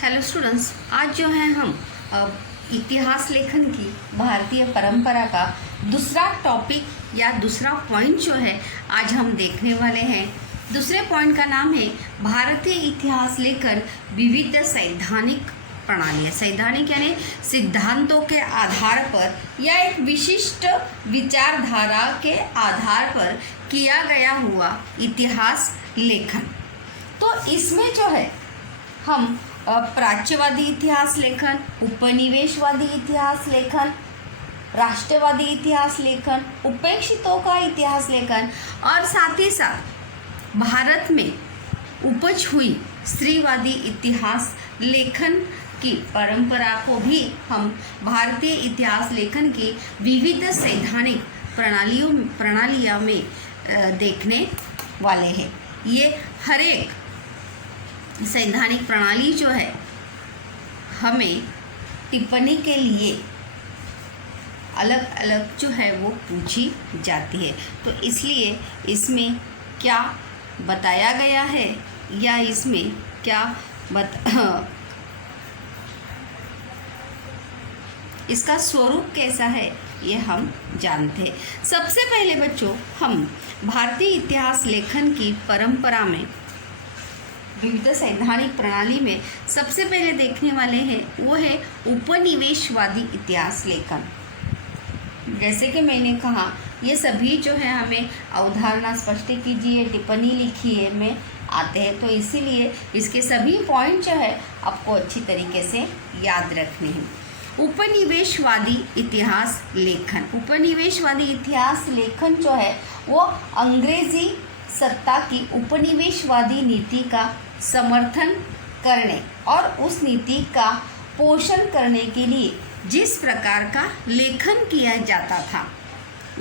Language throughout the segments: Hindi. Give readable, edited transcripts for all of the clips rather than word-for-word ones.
हेलो स्टूडेंट्स, आज जो है हम इतिहास लेखन की भारतीय परंपरा का दूसरा टॉपिक या दूसरा पॉइंट जो है आज हम देखने वाले हैं। दूसरे पॉइंट का नाम है भारतीय इतिहास लेखन विविध सैद्धांतिक प्रणालियाँ। सैद्धांतिक यानी सिद्धांतों के आधार पर या एक विशिष्ट विचारधारा के आधार पर किया गया हुआ इतिहास लेखन। तो इसमें जो है हम प्राच्यवादी इतिहास लेखन, उपनिवेशवादी इतिहास लेखन, राष्ट्रवादी इतिहास लेखन, उपेक्षितों का इतिहास लेखन और साथ ही साथ भारत में उपज हुई स्त्रीवादी इतिहास लेखन की परंपरा को भी हम भारतीय इतिहास लेखन की विविध सैद्धांतिक प्रणालियों में देखने वाले हैं। ये हर एक सैद्धांतिक प्रणाली जो है हमें टिप्पणी के लिए अलग अलग जो है वो पूछी जाती है। तो इसलिए इसमें क्या बताया गया है या इसमें क्या इसका स्वरूप कैसा है ये हम जानते हैं। सबसे पहले बच्चों, हम भारतीय इतिहास लेखन की परंपरा में विविध सैद्धांतिक प्रणाली में सबसे पहले देखने वाले हैं वो है उपनिवेशवादी इतिहास लेखन। जैसे कि मैंने कहा, ये सभी जो है हमें अवधारणा स्पष्ट कीजिए, टिप्पणी लिखिए में आते हैं, तो इसीलिए इसके सभी पॉइंट जो है आपको अच्छी तरीके से याद रखने हैं। उपनिवेशवादी इतिहास लेखन। उपनिवेशवादी इतिहास लेखन जो है वो अंग्रेजी सत्ता की उपनिवेशवादी नीति का समर्थन करने और उस नीति का पोषण करने के लिए जिस प्रकार का लेखन किया जाता था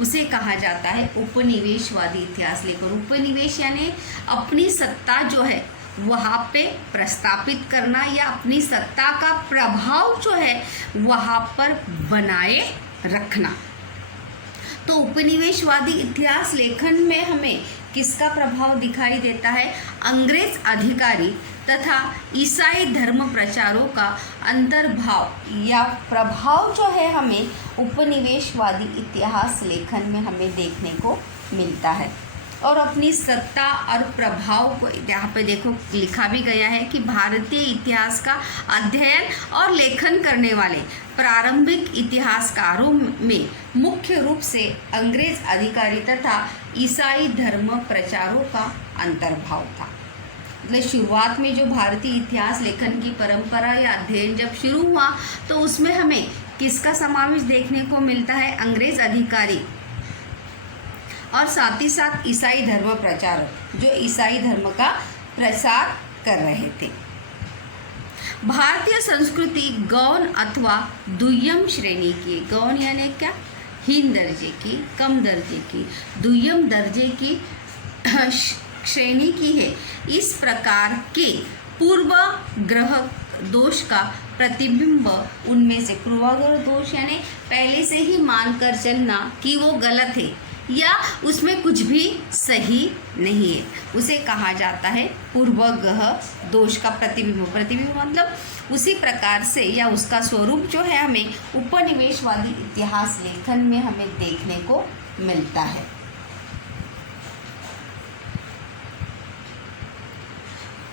उसे कहा जाता है उपनिवेशवादी इतिहास लेखन। उपनिवेश यानी अपनी सत्ता जो है वहाँ पे प्रस्थापित करना या अपनी सत्ता का प्रभाव जो है वहाँ पर बनाए रखना। तो उपनिवेशवादी इतिहास लेखन में हमें किसका प्रभाव दिखाई देता है? अंग्रेज अधिकारी तथा ईसाई धर्म प्रचारों का अंतर्भाव या प्रभाव जो है हमें उपनिवेशवादी इतिहास लेखन में हमें देखने को मिलता है। और अपनी सत्ता और प्रभाव को यहाँ पे देखो लिखा भी गया है कि भारतीय इतिहास का अध्ययन और लेखन करने वाले प्रारंभिक इतिहासकारों में मुख्य रूप से अंग्रेज अधिकारी तथा ईसाई धर्म प्रचारों का अंतर्भाव था। मतलब शुरुआत में जो भारतीय इतिहास लेखन की परंपरा या अध्ययन जब शुरू हुआ तो उसमें हमें किसका समावेश देखने को मिलता है? अंग्रेज अधिकारी और साथ ही साथ ईसाई धर्म प्रचारक जो ईसाई धर्म का प्रसार कर रहे थे। भारतीय संस्कृति गौण अथवा दुय्यम श्रेणी की, गौण यानी क्या? हीन दर्जे की, कम दर्जे की, दुय्यम दर्जे की श्रेणी की है। इस प्रकार के पूर्वाग्रह दोष का प्रतिबिंब उनमें से, पूर्वाग्रह दोष यानी पहले से ही मानकर चलना कि वो गलत है या उसमें कुछ भी सही नहीं है, उसे कहा जाता है पूर्वाग्रह दोष का प्रतिबिंब। प्रतिबिंब मतलब उसी प्रकार से या उसका स्वरूप जो है हमें उपनिवेशवादी इतिहास लेखन में हमें देखने को मिलता है।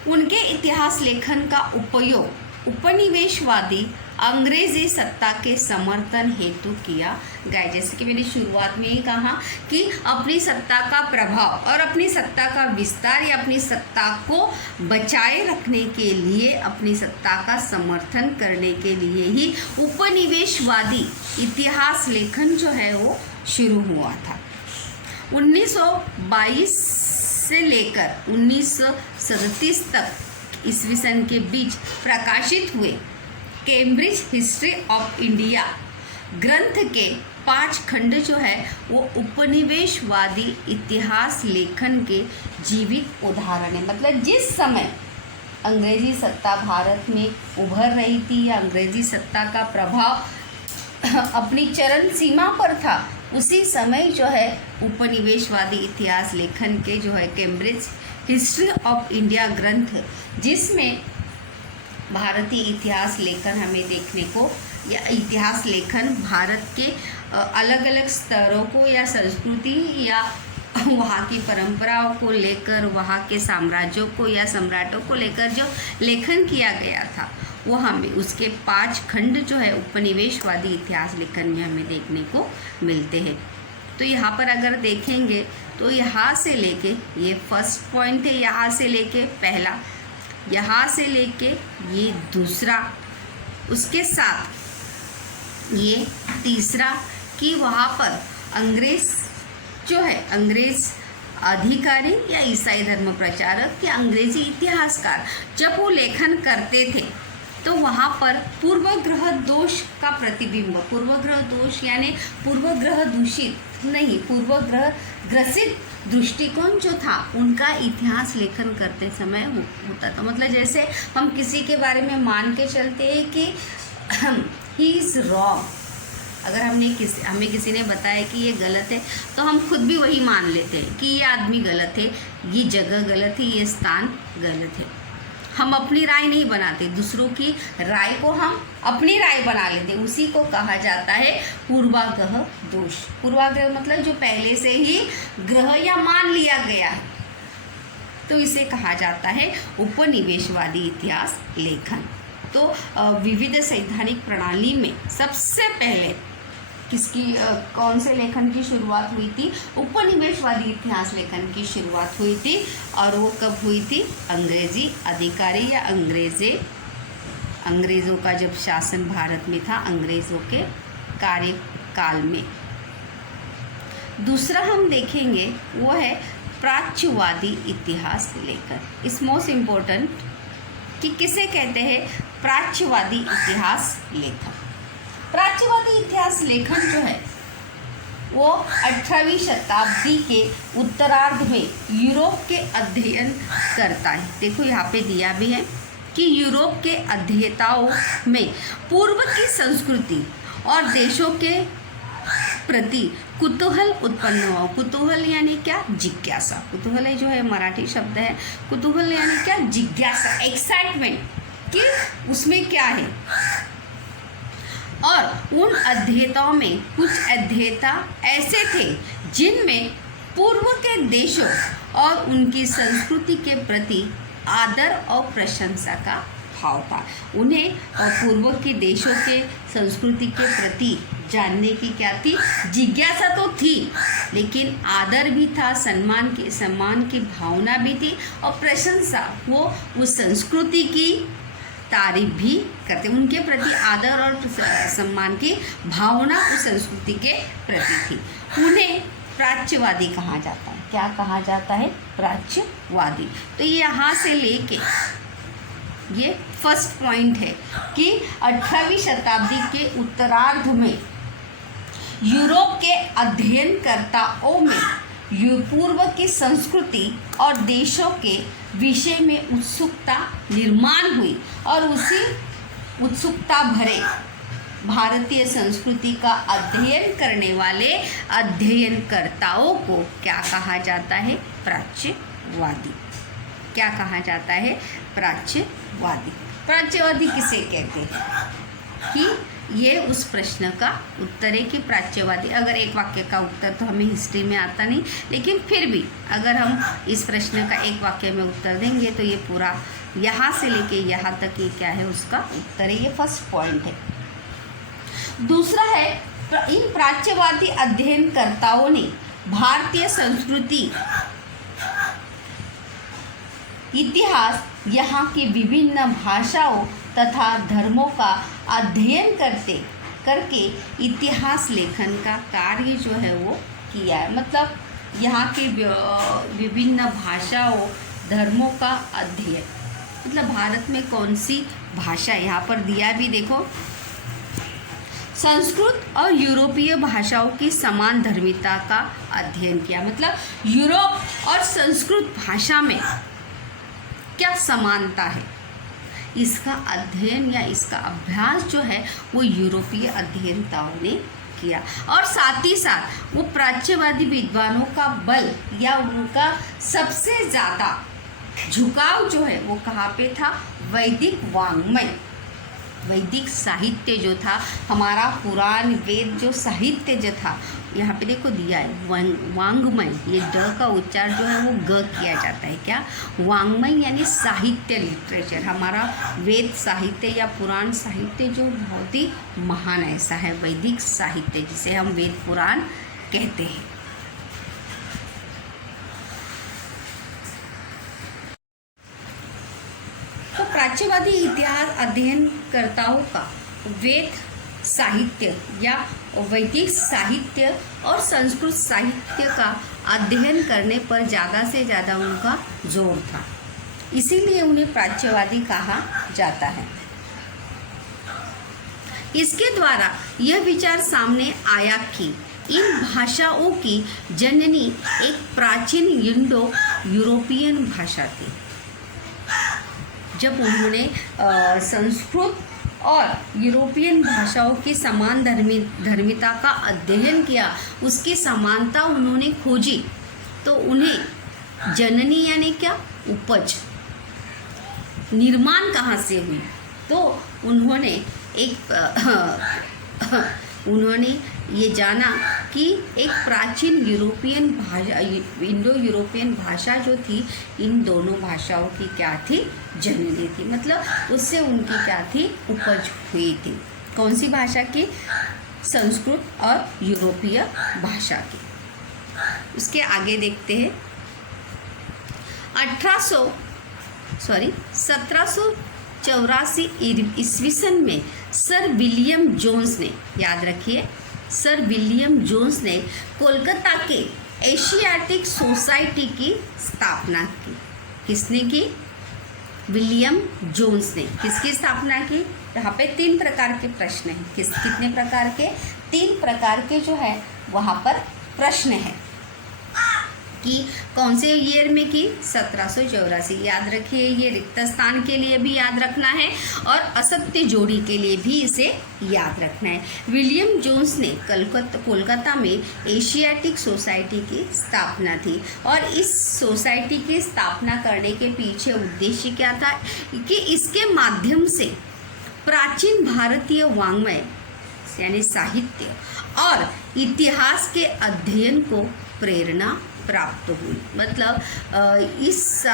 उनके इतिहास लेखन का उपयोग उपनिवेशवादी अंग्रेजी सत्ता के समर्थन हेतु किया गया। जैसे कि मैंने शुरुआत में ही कहा कि अपनी सत्ता का प्रभाव और अपनी सत्ता का विस्तार या अपनी सत्ता को बचाए रखने के लिए, अपनी सत्ता का समर्थन करने के लिए ही उपनिवेशवादी इतिहास लेखन जो है वो शुरू हुआ था। 1922 से लेकर 1937 तक ईस्वी सन के बीच प्रकाशित हुए कैम्ब्रिज हिस्ट्री ऑफ इंडिया ग्रंथ के 5 खंड जो है वो उपनिवेशवादी इतिहास लेखन के जीवित उदाहरण है। मतलब जिस समय अंग्रेजी सत्ता भारत में उभर रही थी या अंग्रेजी सत्ता का प्रभाव अपनी चरम सीमा पर था, उसी समय जो है उपनिवेशवादी इतिहास लेखन के जो है कैम्ब्रिज हिस्ट्री ऑफ इंडिया ग्रंथ, जिसमें भारतीय इतिहास लेखन हमें देखने को, या इतिहास लेखन भारत के अलग अलग स्तरों को या संस्कृति या वहाँ की परंपराओं को लेकर, वहाँ के साम्राज्यों को या सम्राटों को लेकर जो लेखन किया गया था वो हमें उसके 5 खंड जो है उपनिवेशवादी इतिहास लेखन में हमें देखने को मिलते हैं। तो यहाँ पर अगर देखेंगे तो यहाँ से लेके ये फर्स्ट पॉइंट है, यहाँ से लेके पहला, यहाँ से लेके ये दूसरा, उसके साथ ये तीसरा, कि वहाँ पर अंग्रेज़ जो है, अंग्रेज़ अधिकारी या ईसाई धर्म प्रचारक या अंग्रेजी इतिहासकार जब वो लेखन करते थे तो वहाँ पर पूर्वग्रह दोष का प्रतिबिंब, पूर्वग्रह दोष यानी पूर्वग्रह दूषित नहीं, पूर्वग्रह ग्रसित दृष्टिकोण जो था उनका इतिहास लेखन करते समय होता था। मतलब जैसे हम किसी के बारे में मान के चलते हैं कि ही इज़ रॉन्ग, अगर हमें किसी ने बताया कि ये गलत है तो हम खुद भी वही मान लेते हैं कि ये आदमी गलत है, ये जगह गलत है, ये स्थान गलत है। हम अपनी राय नहीं बनाते, दूसरों की राय को हम अपनी राय बना लेते, उसी को कहा जाता है पूर्वाग्रह दोष। पूर्वाग्रह मतलब जो पहले से ही ग्रह या मान लिया गया है, तो इसे कहा जाता है उपनिवेशवादी इतिहास लेखन। तो विविध सैद्धांतिक प्रणाली में सबसे पहले कौन से लेखन की शुरुआत हुई थी? उपनिवेशवादी इतिहास लेखन की शुरुआत हुई थी। और वो कब हुई थी? अंग्रेजी अधिकारी या अंग्रेज़ों का जब शासन भारत में था, अंग्रेज़ों के कार्यकाल में। दूसरा हम देखेंगे वो है प्राच्यवादी इतिहास लेखन। इस मोस्ट इम्पोर्टेंट कि किसे कहते हैं प्राच्यवादी इतिहास लेखन। प्राच्यवादी इतिहास लेखन जो है वो 18वीं शताब्दी के उत्तरार्ध में यूरोप के अध्ययन करता है। देखो यहाँ पे दिया भी है कि यूरोप के अध्येताओं में पूर्व की संस्कृति और देशों के प्रति कुतूहल उत्पन्न हुआ। कुतूहल यानी क्या? जिज्ञासा। कुतूहल जो है मराठी शब्द है, कुतूहल यानी क्या? जिज्ञासा, एक्साइटमेंट कि उसमें क्या है। और उन अध्येताओं में कुछ अध्येता ऐसे थे जिनमें पूर्व के देशों और उनकी संस्कृति के प्रति आदर और प्रशंसा का भाव था। उन्हें पूर्व के देशों के संस्कृति के प्रति जानने की क्या थी? जिज्ञासा तो थी, लेकिन आदर भी था, सम्मान की भावना भी थी और प्रशंसा, वो उस संस्कृति की तारीफ भी करते, उनके प्रति आदर और सम्मान की भावना उस संस्कृति के प्रति थी। उन्हें प्राच्यवादी कहा जाता है। क्या कहा जाता है? प्राच्यवादी। तो यहाँ से लेके ये फर्स्ट पॉइंट है कि 18वीं शताब्दी के उत्तरार्ध में यूरोप के अध्ययनकर्ताओं में पूर्व की संस्कृति और देशों के विषय में उत्सुकता निर्माण हुई और उसी उत्सुकता भरे भारतीय संस्कृति का अध्ययन करने वाले अध्ययनकर्ताओं को क्या कहा जाता है? प्राच्यवादी। क्या कहा जाता है? प्राच्यवादी। प्राच्यवादी किसे कहते हैं? कि ये उस प्रश्न का उत्तर है कि प्राच्यवादी, अगर एक वाक्य का उत्तर तो हमें हिस्ट्री में आता नहीं, लेकिन फिर भी अगर हम इस प्रश्न का एक वाक्य में उत्तर देंगे तो ये पूरा यहाँ से लेके यहाँ तक ये क्या है उसका उत्तर है। ये फर्स्ट पॉइंट है। दूसरा है, इन प्राच्यवादी अध्ययनकर्ताओं ने भारतीय संस्कृति, इतिहास, यहाँ की विभिन्न भाषाओं तथा धर्मों का अध्ययन करके इतिहास लेखन का कार्य जो है वो किया है। मतलब यहाँ के विभिन्न भाषाओं, धर्मों का अध्ययन, मतलब भारत में कौन सी भाषा, यहाँ पर दिया भी देखो, संस्कृत और यूरोपीय भाषाओं की समान धर्मिता का अध्ययन किया। मतलब यूरोप और संस्कृत भाषा में क्या समानता है, इसका अध्ययन या इसका अभ्यास जो है वो यूरोपीय अध्ययनताओं ने किया। और साथ ही साथ वो प्राच्यवादी विद्वानों का बल या उनका सबसे ज़्यादा झुकाव जो है वो कहाँ पे था? वैदिक वाङ्मय, वैदिक साहित्य जो था, हमारा पुराण वेद जो साहित्य जो था, यहाँ पे देखो दिया है वाङ्मय, ये ड का उच्चार जो है वो ग किया जाता है। क्या? वाङ्मय यानी साहित्य, लिटरेचर, हमारा वेद साहित्य या पुराण साहित्य जो बहुत ही महान ऐसा है, वैदिक साहित्य जिसे हम वेद पुराण कहते हैं। तो प्राच्यवादी इतिहास अध्ययनकर्ताओं का वेद साहित्य या वैदिक साहित्य और संस्कृत साहित्य का अध्ययन करने पर ज़्यादा से ज़्यादा उनका जोर था, इसीलिए उन्हें प्राच्यवादी कहा जाता है। इसके द्वारा यह विचार सामने आया कि इन भाषाओं की जननी एक प्राचीन इंडो यूरोपियन भाषा थी। जब उन्होंने संस्कृत और यूरोपियन भाषाओं की समान धर्मिता का अध्ययन किया, उसकी समानता उन्होंने खोजी, तो उन्हें जननी यानी क्या, उपज, निर्माण कहाँ से हुई, तो उन्होंने उन्होंने ये जाना कि एक प्राचीन यूरोपियन भाषा, इंडो यूरोपियन भाषा जो थी, इन दोनों भाषाओं की क्या थी, जननी थी। मतलब उससे उनकी क्या थी, उपज हुई थी। कौन सी भाषा की? संस्कृत और यूरोपीय भाषा की। उसके आगे देखते हैं। 1784 ईस्वी सन में सर विलियम जोन्स ने, याद रखिए, सर विलियम जोन्स ने कोलकाता के एशियाटिक सोसाइटी की स्थापना की। किसने की? विलियम जोन्स ने। किसकी स्थापना की? यहाँ पे 3 प्रकार के प्रश्न हैं। कितने प्रकार के? 3 प्रकार के जो है वहाँ पर प्रश्न है कि कौन से ईयर में की? 1784। याद रखिए, ये रिक्त स्थान के लिए भी याद रखना है और असत्य जोड़ी के लिए भी इसे याद रखना है। विलियम जोन्स ने कोलकाता में एशियाटिक सोसाइटी की स्थापना थी और इस सोसाइटी की स्थापना करने के पीछे उद्देश्य क्या था कि इसके माध्यम से प्राचीन भारतीय वाङ्मय यानी साहित्य और इतिहास के अध्ययन को प्रेरणा प्राप्त हुई। मतलब इस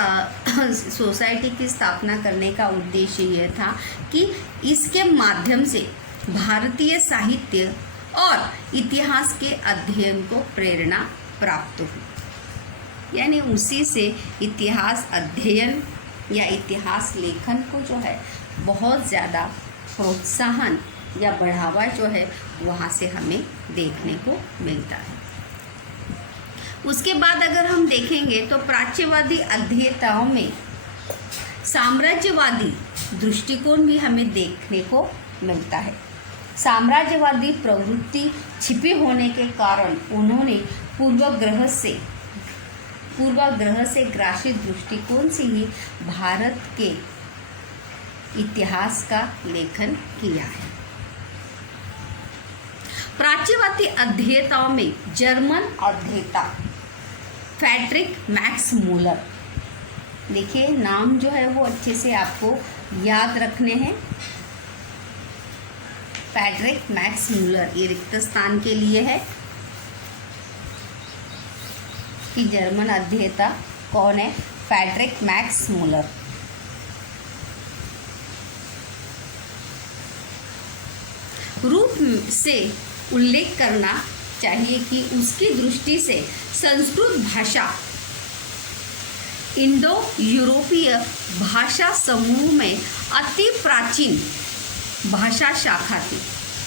सोसाइटी की स्थापना करने का उद्देश्य यह था कि इसके माध्यम से भारतीय साहित्य और इतिहास के अध्ययन को प्रेरणा प्राप्त हुई। यानी उसी से इतिहास अध्ययन या इतिहास लेखन को जो है बहुत ज़्यादा प्रोत्साहन या बढ़ावा जो है वहाँ से हमें देखने को मिलता है। उसके बाद अगर हम देखेंगे तो प्राच्यवादी अध्येताओं में साम्राज्यवादी दृष्टिकोण भी हमें देखने को मिलता है। साम्राज्यवादी प्रवृत्ति छिपे होने के कारण उन्होंने पूर्वग्रह से ग्रासित दृष्टिकोण से ही भारत के इतिहास का लेखन किया है। प्राच्यवादी अध्येताओं में जर्मन अध्येता फ्रेडरिक मैक्स मूलर, देखिए नाम जो है वो अच्छे से आपको याद रखने हैं। फ्रेडरिक मैक्स मूलर, ये रिक्त स्थान के लिए है कि जर्मन अध्येता कौन है? Friedrich Max Muller. रूप से उल्लेख करना चाहिए कि उसकी दृष्टि से संस्कृत भाषा इंडो यूरोपीय भाषा समूह में अति प्राचीन भाषा शाखा थी।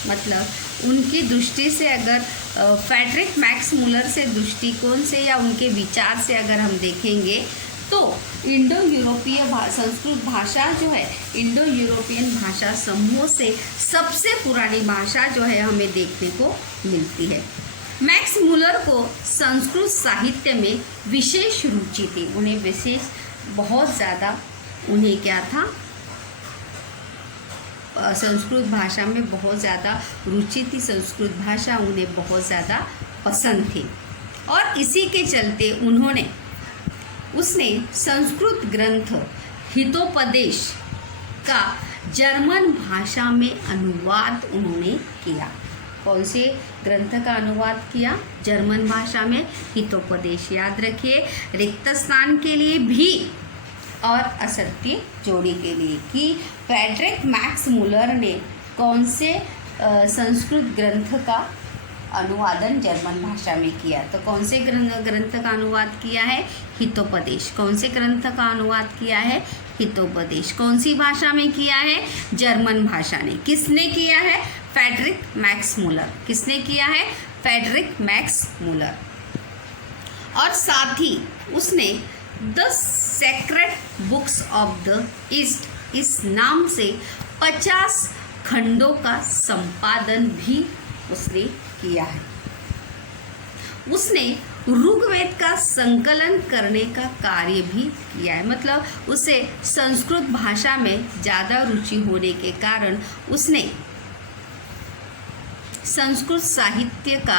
मतलब उनकी दृष्टि से अगर फ्रेडरिक मैक्स मूलर से दृष्टिकोण से या उनके विचार से अगर हम देखेंगे तो इंडो यूरोपीय संस्कृत भाषा जो है इंडो यूरोपियन भाषा समूह से सबसे पुरानी भाषा जो है हमें देखने को मिलती है। मैक्स मूलर को संस्कृत साहित्य में विशेष रुचि थी। उन्हें विशेष बहुत ज़्यादा उन्हें क्या था, संस्कृत भाषा में बहुत ज़्यादा रुचि थी। संस्कृत भाषा उन्हें बहुत ज़्यादा पसंद थी और इसी के चलते उसने संस्कृत ग्रंथ हितोपदेश का जर्मन भाषा में अनुवाद उन्होंने किया। कौन से ग्रंथ का अनुवाद किया? जर्मन भाषा में। हितोपदेश याद रखिए, रिक्त स्थान के लिए भी और असत्य जोड़ी के लिए। कि फ्रेडरिक मैक्स मुलर ने कौन से संस्कृत ग्रंथ का अनुवादन जर्मन भाषा में किया? तो कौन से ग्रंथ का अनुवाद किया है? हितोपदेश। कौन से ग्रंथ का अनुवाद किया है? हितोपदेश। कौन सी भाषा में किया है? जर्मन भाषा ने। किसने किया है? Friedrich Max Muller. किसने किया है? Friedrich Max Muller. और साथ ही उसने the sacred books of the east इस नाम से 50 खंडों का संपादन भी उसने किया है। उसने ऋग्वेद का संकलन करने का कार्य भी किया है। मतलब उसे संस्कृत भाषा में ज़्यादा रुचि होने के कारण उसने संस्कृत साहित्य का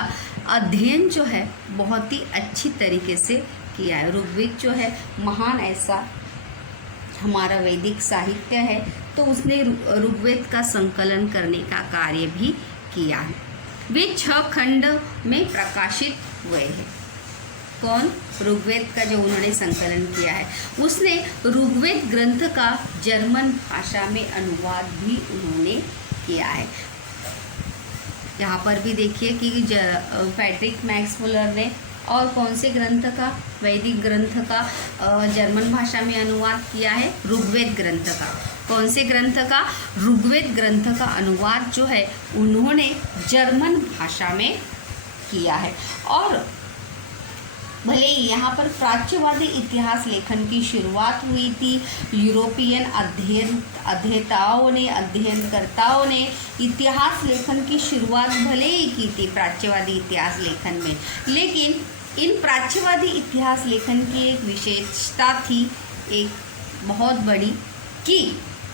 अध्ययन जो है बहुत ही अच्छी तरीके से किया है। ऋग्वेद जो है महान ऐसा हमारा वैदिक साहित्य है, तो उसने ऋग्वेद का संकलन करने का कार्य भी किया है। वे 6 खंड में प्रकाशित हुए हैं। कौन? ऋग्वेद का जो उन्होंने संकलन किया है। उसने ऋग्वेद ग्रंथ का जर्मन भाषा में अनुवाद भी उन्होंने किया है। यहाँ पर भी देखिए कि फ्रेडरिक मैक्स मुलर ने और कौन से ग्रंथ का, वैदिक ग्रंथ का जर्मन भाषा में अनुवाद किया है? ऋग्वेद ग्रंथ का। कौन से ग्रंथ का? ऋग्वेद ग्रंथ का अनुवाद जो है उन्होंने जर्मन भाषा में किया है। और भले ही यहाँ पर प्राच्यवादी इतिहास लेखन की शुरुआत हुई थी, यूरोपियन अध्ययनकर्ताओं ने इतिहास लेखन की शुरुआत भले ही की थी प्राच्यवादी इतिहास लेखन में, लेकिन इन प्राच्यवादी इतिहास लेखन की एक विशेषता थी, एक बहुत बड़ी, कि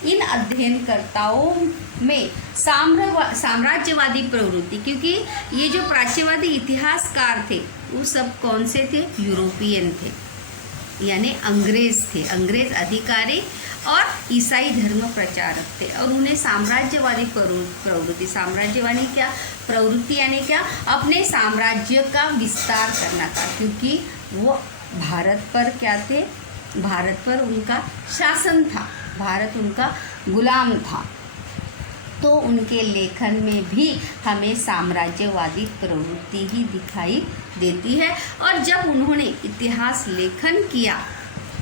इन अध्ययनकर्ताओं में साम्राज्यवादी प्रवृत्ति, क्योंकि ये जो प्राच्यवादी इतिहासकार थे वो सब कौन से थे? यूरोपियन थे, यानी अंग्रेज थे। अंग्रेज अधिकारी और ईसाई धर्म प्रचारक थे, और उन्हें साम्राज्यवादी प्रवृत्ति, साम्राज्यवादी क्या प्रवृत्ति यानी क्या? अपने साम्राज्य का विस्तार करना था, क्योंकि वो भारत पर क्या थे? भारत पर उनका शासन था, भारत उनका गुलाम था। तो उनके लेखन में भी हमें साम्राज्यवादी प्रवृत्ति ही दिखाई देती है। और जब उन्होंने इतिहास लेखन किया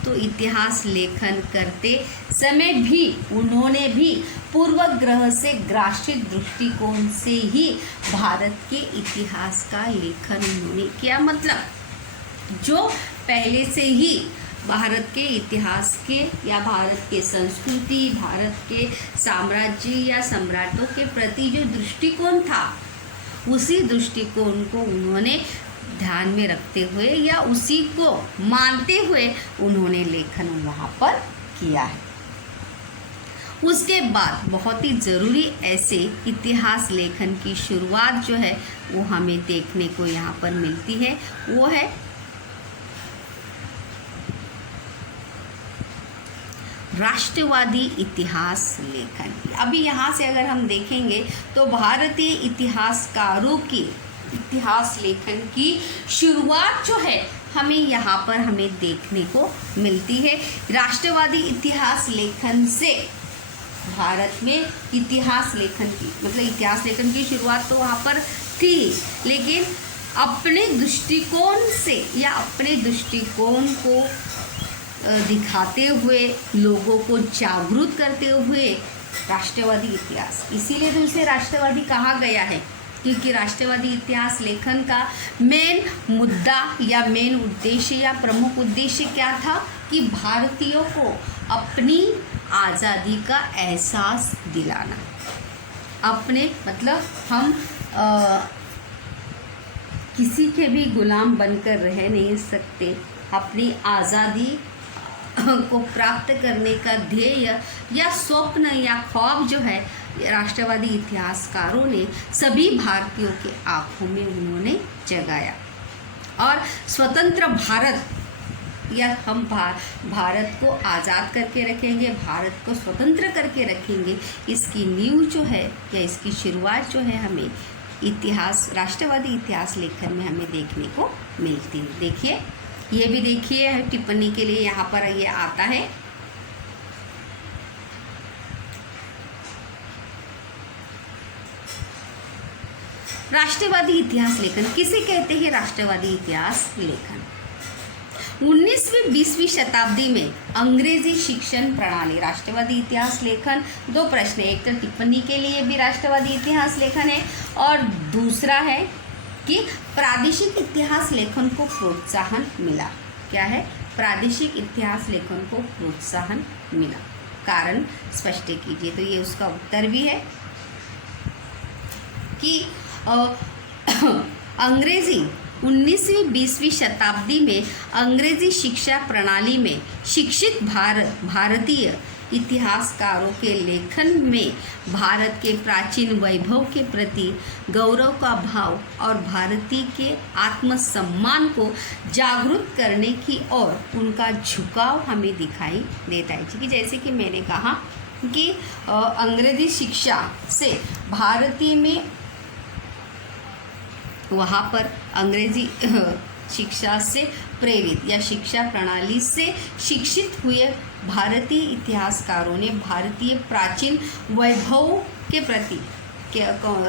तो इतिहास लेखन करते समय भी उन्होंने भी पूर्वग्रह से ग्रासित दृष्टिकोण से ही भारत के इतिहास का लेखन उन्होंने किया। मतलब जो पहले से ही भारत के इतिहास के या भारत के संस्कृति, भारत के साम्राज्य या सम्राटों के प्रति जो दृष्टिकोण था, उसी दृष्टिकोण को उन्होंने ध्यान में रखते हुए या उसी को मानते हुए उन्होंने लेखन वहाँ पर किया है। उसके बाद बहुत ही ज़रूरी ऐसे इतिहास लेखन की शुरुआत जो है वो हमें देखने को यहाँ पर मिलती है, वो है राष्ट्रवादी इतिहास लेखन। अभी यहाँ से अगर हम देखेंगे तो भारतीय इतिहासकारों की इतिहास लेखन की शुरुआत जो है हमें यहाँ पर हमें देखने को मिलती है। राष्ट्रवादी इतिहास लेखन से भारत में इतिहास लेखन की मतलब इतिहास लेखन की शुरुआत तो वहाँ पर थी, लेकिन अपने दृष्टिकोण से या अपने दृष्टिकोण को दिखाते हुए, लोगों को जागरूक करते हुए राष्ट्रवादी इतिहास, इसीलिए तो उसे राष्ट्रवादी कहा गया है, क्योंकि राष्ट्रवादी इतिहास लेखन का मेन मुद्दा या मेन उद्देश्य या प्रमुख उद्देश्य क्या था कि भारतीयों को अपनी आज़ादी का एहसास दिलाना। अपने मतलब हम किसी के भी गुलाम बनकर रह नहीं सकते। अपनी आज़ादी को प्राप्त करने का ध्येय या स्वप्न या ख्वाब जो है राष्ट्रवादी इतिहासकारों ने सभी भारतीयों के आंखों में उन्होंने जगाया। और स्वतंत्र भारत या हम भारत को आज़ाद करके रखेंगे, भारत को स्वतंत्र करके रखेंगे, इसकी नींव जो है या इसकी शुरुआत जो है हमें इतिहास, राष्ट्रवादी इतिहास लेखन में हमें देखने को मिलती है। देखिए, ये भी देखिए टिप्पणी के लिए यहाँ पर ये आता है। राष्ट्रवादी इतिहास लेखन किसे कहते हैं? राष्ट्रवादी इतिहास लेखन 19वीं-20वीं शताब्दी में अंग्रेजी शिक्षण प्रणाली, राष्ट्रवादी इतिहास लेखन, दो प्रश्न, एक तो टिप्पणी के लिए भी राष्ट्रवादी इतिहास लेखन है और दूसरा है कि प्रादेशिक इतिहास लेखन को प्रोत्साहन मिला। क्या है? प्रादेशिक इतिहास लेखन को प्रोत्साहन मिला। कारण स्पष्ट कीजिए। तो ये उसका उत्तर भी है कि अंग्रेजी 19वीं-20वीं शताब्दी में अंग्रेजी शिक्षा प्रणाली में शिक्षित भारतीय इतिहासकारों के लेखन में भारत के प्राचीन वैभव के प्रति गौरव का भाव और भारतीय के आत्मसम्मान को जागरूक करने की ओर उनका झुकाव हमें दिखाई देता है। ठीक है, जैसे कि मैंने कहा कि अंग्रेजी शिक्षा से भारतीय में वहाँ पर अंग्रेजी शिक्षा से प्रेरित या शिक्षा प्रणाली से शिक्षित हुए भारतीय इतिहासकारों ने भारतीय प्राचीन वैभव के प्रति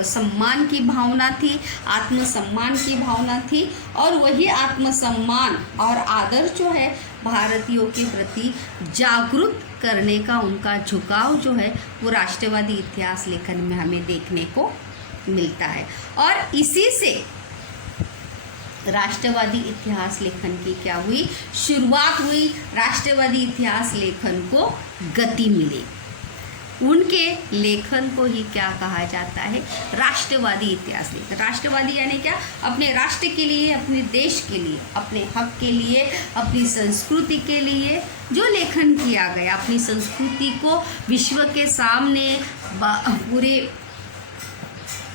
सम्मान की भावना थी, आत्मसम्मान की भावना थी, और वही आत्मसम्मान और आदर जो है भारतीयों के प्रति जागरूक करने का उनका झुकाव जो है वो राष्ट्रवादी इतिहास लेखन में हमें देखने को मिलता है। और इसी से राष्ट्रवादी इतिहास लेखन की क्या हुई? शुरुआत हुई। राष्ट्रवादी इतिहास लेखन को गति मिली। उनके लेखन को ही क्या कहा जाता है? राष्ट्रवादी इतिहास लेखन। राष्ट्रवादी यानी क्या? अपने राष्ट्र के लिए, अपने देश के लिए, अपने हक के लिए, अपनी संस्कृति के लिए जो लेखन किया गया, अपनी संस्कृति को विश्व के सामने, पूरे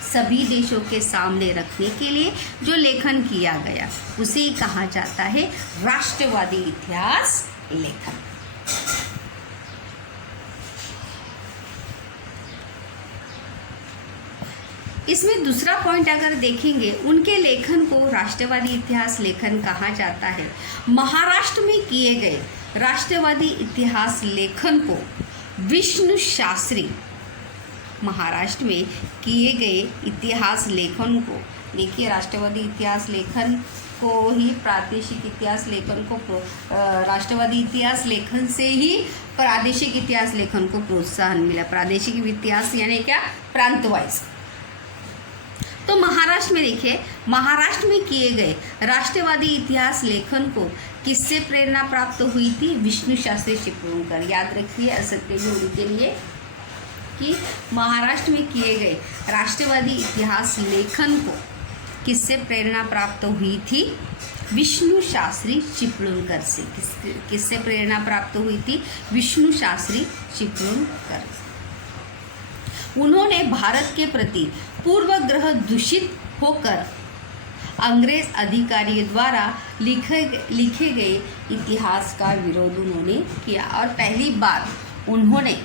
सभी देशों के सामने रखने के लिए जो लेखन किया गया, उसे ही कहा जाता है राष्ट्रवादी इतिहास लेखन। इसमें दूसरा पॉइंट अगर देखेंगे, उनके लेखन को राष्ट्रवादी इतिहास लेखन कहा जाता है। महाराष्ट्र में किए गए राष्ट्रवादी इतिहास लेखन को विष्णु शास्त्री, महाराष्ट्र में किए गए इतिहास लेखन को, देखिए राष्ट्रवादी इतिहास लेखन को ही प्रादेशिक इतिहास लेखन को राष्ट्रवादी इतिहास लेखन से ही प्रादेशिक इतिहास लेखन को प्रोत्साहन मिला। प्रादेशिक इतिहास यानी क्या? प्रांत वाइज। तो महाराष्ट्र में देखिए, महाराष्ट्र में किए गए राष्ट्रवादी इतिहास लेखन को किससे प्रेरणा प्राप्त हुई थी? विष्णु शास्त्री चिपळूणकर। याद रखिए असत्य जोड़ी के लिए कि महाराष्ट्र में किए गए राष्ट्रवादी इतिहास लेखन को किससे प्रेरणा प्राप्त हुई थी? विष्णु शास्त्री चिपळूणकर से। किससे प्रेरणा प्राप्त हुई थी? विष्णु शास्त्री चिपळूणकर। उन्होंने भारत के प्रति पूर्वग्रह दूषित होकर अंग्रेज अधिकारियों द्वारा लिखे गए इतिहास का विरोध उन्होंने किया। और पहली बार उन्होंने,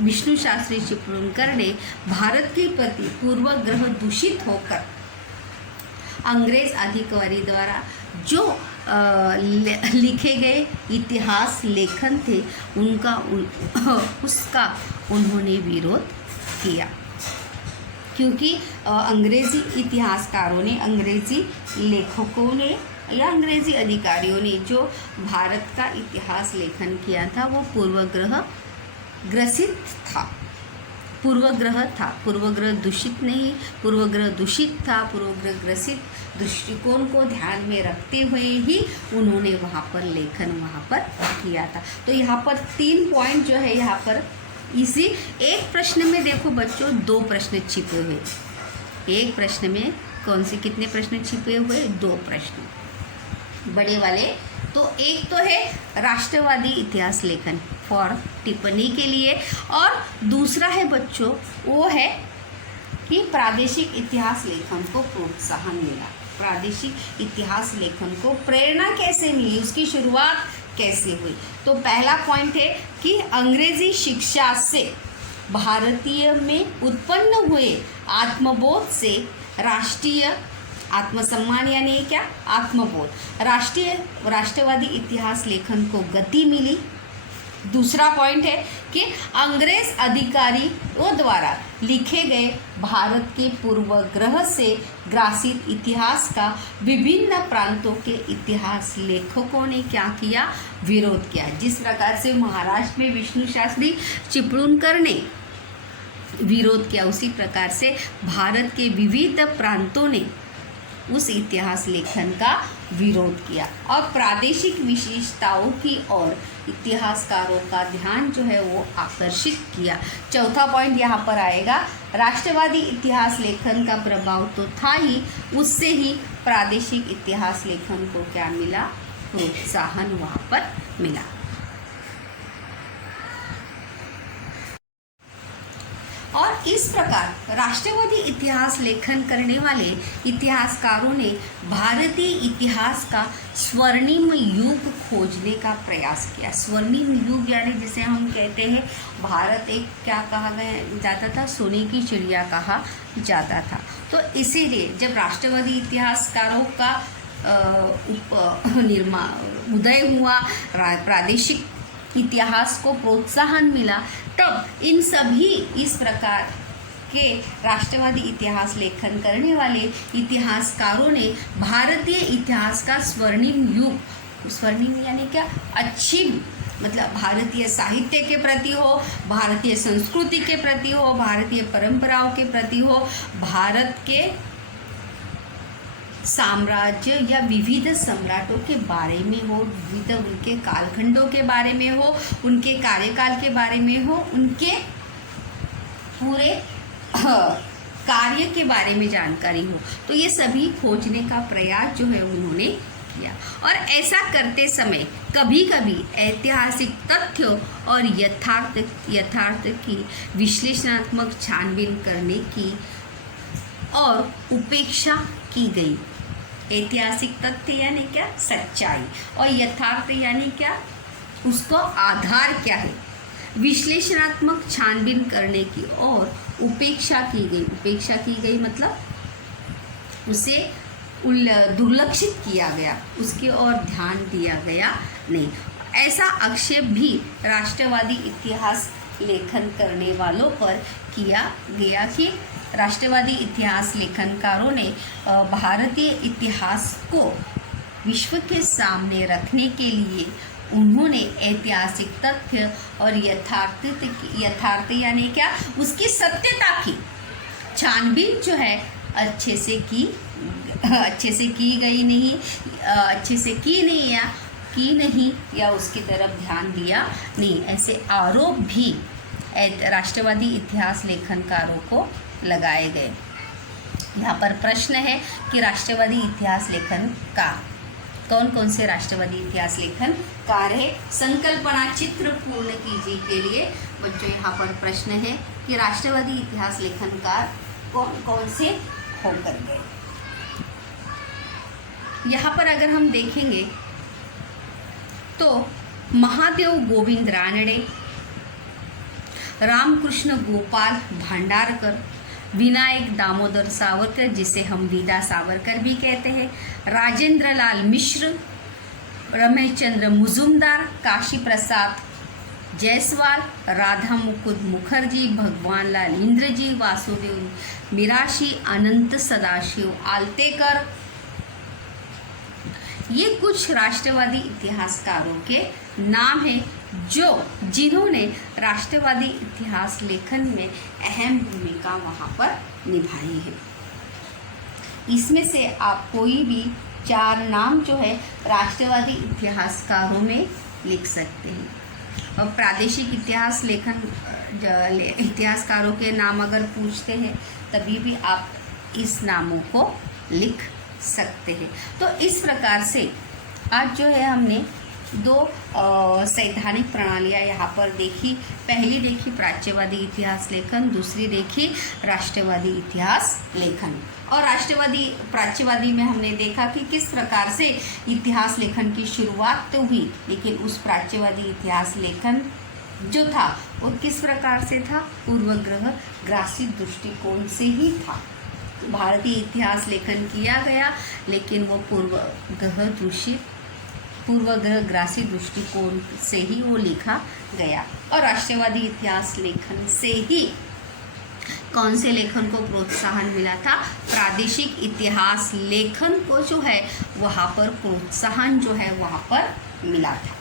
विष्णु शास्त्री चिपळूणकर ने भारत के प्रति पूर्वग्रह दूषित होकर अंग्रेज अधिकारी द्वारा जो लिखे गए इतिहास लेखन थे उसका उन्होंने विरोध किया, क्योंकि अंग्रेज़ी इतिहासकारों ने, अंग्रेज़ी लेखकों ने या अंग्रेज़ी अधिकारियों ने जो भारत का इतिहास लेखन किया था वो पूर्वग्रह ग्रसित था, पूर्वग्रह था, पूर्वग्रह दूषित नहीं, पूर्वग्रह दूषित था, पूर्वग्रह ग्रसित दृष्टिकोण को ध्यान में रखते हुए ही उन्होंने वहाँ पर लेखन वहाँ पर किया था। तो यहाँ पर 3 पॉइंट जो है यहाँ पर इसी एक प्रश्न में देखो बच्चों 2 प्रश्न छिपे हुए। एक प्रश्न में कौन से कितने प्रश्न छिपे हुए? 2 प्रश्न बड़े वाले। तो एक तो है राष्ट्रवादी इतिहास लेखन फॉर टिप्पणी के लिए, और दूसरा है बच्चों वो है कि प्रादेशिक इतिहास लेखन को प्रोत्साहन मिला। प्रादेशिक इतिहास लेखन को प्रेरणा कैसे मिली, उसकी शुरुआत कैसे हुई? तो पहला पॉइंट है कि अंग्रेजी शिक्षा से भारतीय में उत्पन्न हुए आत्मबोध से राष्ट्रीय आत्मसम्मान यानी क्या, आत्मबोध, राष्ट्रवादी इतिहास लेखन को गति मिली। दूसरा पॉइंट है कि अंग्रेज अधिकारियों द्वारा लिखे गए भारत के पूर्वग्रह से ग्रासित इतिहास का विभिन्न प्रांतों के इतिहास लेखकों ने क्या किया, विरोध किया। जिस प्रकार से महाराष्ट्र में विष्णु शास्त्री चिपळूणकर ने विरोध किया, उसी प्रकार से भारत के विविध प्रांतों ने उस इतिहास लेखन का विरोध किया और प्रादेशिक विशेषताओं की ओर इतिहासकारों का ध्यान जो है वो आकर्षित किया। चौथा पॉइंट यहाँ पर आएगा, राष्ट्रवादी इतिहास लेखन का प्रभाव तो था ही, उससे ही प्रादेशिक इतिहास लेखन को क्या मिला, प्रोत्साहन वहाँ पर मिला। और इस प्रकार राष्ट्रवादी इतिहास लेखन करने वाले इतिहासकारों ने भारतीय इतिहास का स्वर्णिम युग खोजने का प्रयास किया। स्वर्णिम युग यानी जिसे हम कहते हैं भारत एक क्या कहा गया जाता था, सोने की चिड़िया कहा जाता था। तो इसीलिए जब राष्ट्रवादी इतिहासकारों का उदय हुआ, प्रादेशिक इतिहास को प्रोत्साहन मिला, तब इन सभी इस प्रकार के राष्ट्रवादी इतिहास लेखन करने वाले इतिहासकारों ने भारतीय इतिहास का स्वर्णिम युग, स्वर्णिम यानी क्या, अच्छी मतलब भारतीय साहित्य के प्रति हो, भारतीय संस्कृति के प्रति हो, भारतीय परंपराओं के प्रति हो, भारत के साम्राज्य या विविध सम्राटों के बारे में हो, विविध उनके कालखंडों के बारे में हो, उनके कार्यकाल के बारे में हो, उनके पूरे कार्य के बारे में जानकारी हो। तो ये सभी खोजने का प्रयास जो है उन्होंने किया। और ऐसा करते समय कभी कभी ऐतिहासिक तथ्यों और यथार्थ की विश्लेषणात्मक छानबीन करने की और उपेक्षा की गई। ऐतिहासिक तथ्य यानी क्या, सच्चाई, और यथार्थ यानी क्या, उसको आधार क्या है, विश्लेषणात्मक छानबीन करने की और उपेक्षा की गई। उपेक्षा की गई मतलब उसे दुर्लक्षित किया गया, उसकी ओर ध्यान दिया गया नहीं। ऐसा आक्षेप भी राष्ट्रवादी इतिहास लेखन करने वालों पर किया गया कि राष्ट्रवादी इतिहास लेखनकारों ने भारतीय इतिहास को विश्व के सामने रखने के लिए उन्होंने ऐतिहासिक तथ्य और यथार्थ यानी क्या, उसकी सत्यता की छानबीन जो है अच्छे से की नहीं या उसकी तरफ ध्यान दिया नहीं। ऐसे आरोप भी राष्ट्रवादी इतिहास लेखनकारों को लगाए गए। यहाँ पर प्रश्न है कि राष्ट्रवादी इतिहास लेखनकार कौन कौन से राष्ट्रवादी इतिहास लेखनकार है, संकल्पना चित्र पूर्ण कीजिए के लिए बच्चों यहाँ पर प्रश्न है कि राष्ट्रवादी इतिहास लेखनकार कौन कौन से होकर गए। यहाँ पर अगर हम देखेंगे तो महादेव गोविंद रानडे, रामकृष्ण गोपाल भांडारकर, विनायक दामोदर सावरकर जिसे हम वीदा सावरकर भी कहते हैं, राजेंद्र लाल मिश्र, रमेश चंद्र मुजुमदार, काशी प्रसाद जायसवाल, राधा मुकुंद मुखर्जी, भगवान लाल इंद्रजी, वासुदेव मिराशी, अनंत सदाशिव आलतेकर, ये कुछ राष्ट्रवादी इतिहासकारों के नाम हैं जिन्होंने राष्ट्रवादी इतिहास लेखन में अहम भूमिका वहाँ पर निभाई है। इसमें से आप कोई भी 4 नाम जो है राष्ट्रवादी इतिहासकारों में लिख सकते हैं। और प्रादेशिक इतिहास लेखन इतिहासकारों के नाम अगर पूछते हैं तभी भी आप इस नामों को लिख सकते हैं। तो इस प्रकार से आज जो है हमने दो सैद्धांतिक प्रणालियाँ यहाँ पर देखी। पहली देखी प्राच्यवादी इतिहास लेखन, दूसरी देखी राष्ट्रवादी इतिहास लेखन। और राष्ट्रवादी प्राच्यवादी में हमने देखा कि किस प्रकार से इतिहास लेखन की शुरुआत तो हुई, लेकिन उस प्राच्यवादी इतिहास लेखन जो था वो किस प्रकार से था, पूर्वग्रह ग्रासी दृष्टिकोण से ही था। भारतीय इतिहास लेखन किया गया, लेकिन वो पूर्वग्रह ग्रासी दृष्टिकोण से ही वो लिखा गया। और राष्ट्रवादी इतिहास लेखन से ही कौन से लेखन को प्रोत्साहन मिला था, प्रादेशिक इतिहास लेखन को जो है वहाँ पर प्रोत्साहन जो है वहाँ पर मिला था।